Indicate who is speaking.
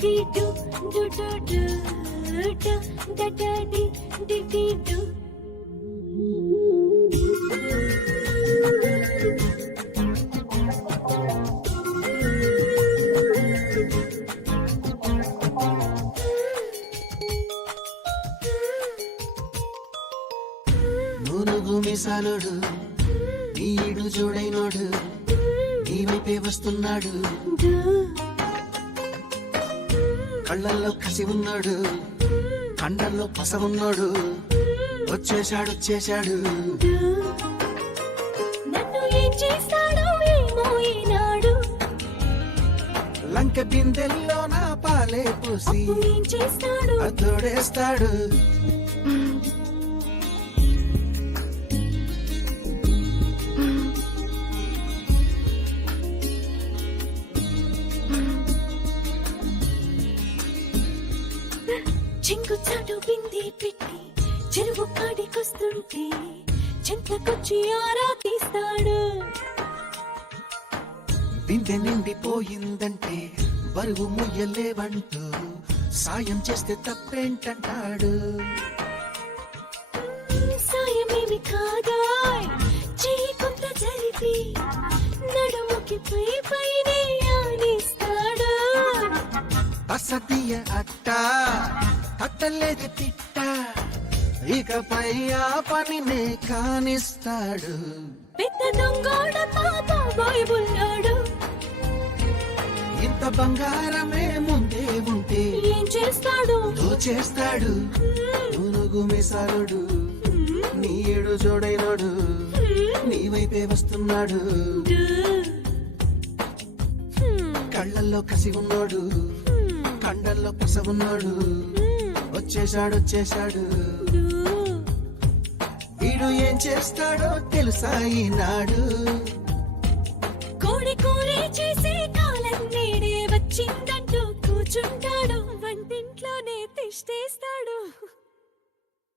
Speaker 1: D డు డు డు డు డు డ డ డి డి డి డు.
Speaker 2: నూనుగు మిసాలుడు నీడు జోడైనోడు నీ వైపే వస్తున్నాడు కళ్ళల్లో కసి ఉన్నాడు. కండల్లో పస ఉన్నాడు. వచ్చేశాడు వచ్చేశాడు. లంక బిందెల్లో నా పాలే పూసి అతోడేస్తాడు
Speaker 1: చింగు చాటు బింది పెట్టి చెరువు కాడికొస్తుంటే చెంతకొచ్చి ఆరా తీస్తాడు.
Speaker 2: బిందె నిండిపోయిందంటే బరువు ముయ్యలేవంటూ సాయం చేస్తే తప్పేంటంటాడు?
Speaker 1: సాయమేమి కాదా? చెయ్యి కొంత జరిపి నడుముకి పై పైనే ఆనిస్తాడు.
Speaker 2: అట్ట అట్టలేదు తిట్ట. ఇకపై ఆ పనినే కానిస్తాడు.
Speaker 1: పెద్ద దొంగోడ పాప బాయ్ బుల్లాడు
Speaker 2: ఇంత బంగారమే ముందే ఉంటే
Speaker 1: ఏం చేస్తాడు?
Speaker 2: దోచేస్తాడు నునుగు మిసాలుడు. నీడు జోడైనడు. నీ వైపే వస్తున్నాడు. కళ్ళల్లో కసి ఉన్నాడు. కండల్లో పస ఉన్నాడు. వచ్చేశాడు వచ్చేశాడు. వీడు ఏం చేస్తాడో తెలుసా ఈనాడు.
Speaker 1: కోడి కూరే చేసే కాలం నేడే వచ్చిందంటూ కూర్చుంటాడు వంటింట్లోనే తిష్టేస్తాడు.